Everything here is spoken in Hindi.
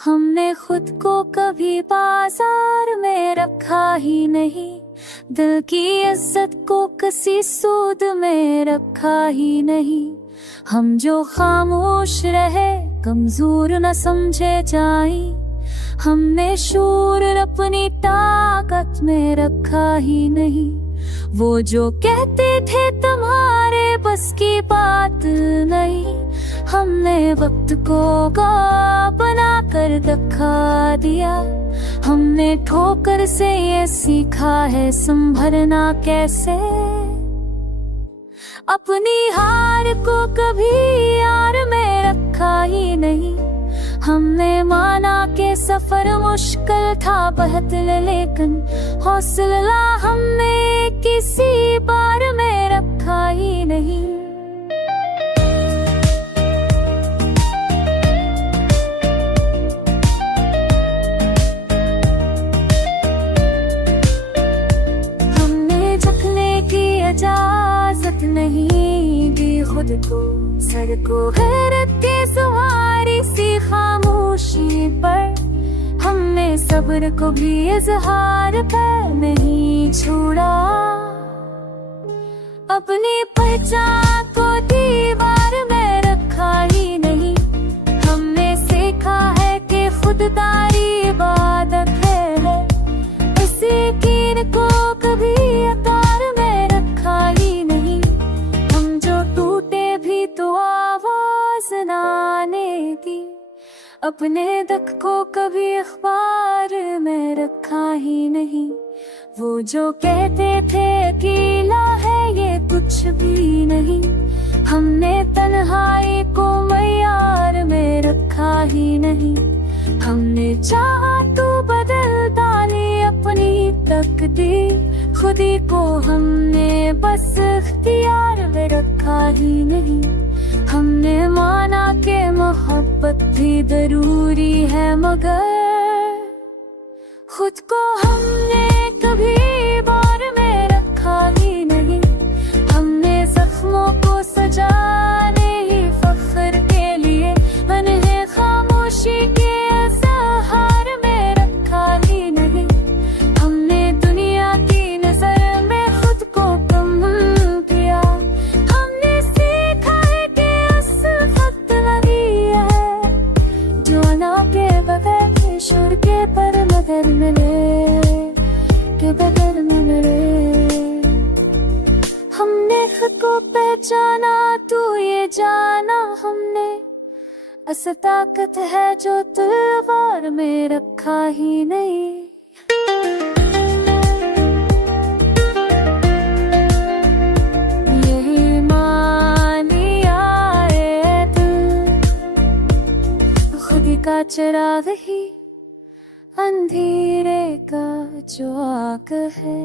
हमने खुद को कभी बाजार में रखा ही नहीं, दिल की इज्जत को किसी सूद में रखा ही नहीं। हम जो खामोश रहे कमजोर न समझे जाए, हमने शूर अपनी ताकत में रखा ही नहीं। वो जो कहते थे तुम्हारे बस की बात नहीं, हमने वक्त को गवाह बना कर दिखा दिया। हमने ठोकर से ये सीखा है संभलना कैसे, अपनी हार को कभी यार में रखा ही नहीं। हमने माना कि सफर मुश्किल था बहुत, लेकिन हौसला हमने किसी बार में रखा ही नहीं। हमने झुकने की इजाजत नहीं दी खुद को, सर को गैरत के सवारी सी खामोशी पर। हमने सब्र को भी इजहार पर नहीं छोड़ा, अपनी पहचान को दीवार में रखा ही नहीं। हमने सीखा है कि खुददारी इबादत है, इसी कीन को कभी अतार में रखा ही नहीं। हम जो टूटे भी तो आवाज ना आने दी, अपने दुख को कभी अखबार में रखा ही नहीं। वो जो कहते थे अकेला है ये कुछ भी नहीं, हमने तन्हाई को मयार में रखा ही नहीं। हमने चाहा तो बदल डाली अपनी तकदीर, खुदी को हमने बस इख्तियार में रखा ही नहीं। हमने माना कि मोहब्बत भी जरूरी है, मगर खुद को हमने कभी बार में रखा ही नहीं। हमने जख्मों को सजाने ही फख्र के लिए उन्हें खामोशी के इज़हार में रखा ही नहीं। हमने दुनिया की नजर में खुद को कम किया, हमने सीखा है कि उस वक्त नहीं है जो ना के बगैर शोर के पर मगर मिले के बगैर मिले। हमने खुद को पहचाना तो ये जाना हमने, अस ताकत है जो तलवार में रखा ही नहीं। यही मान आए दिल, खुद का चिराग ही अंधेरे का जो आग है।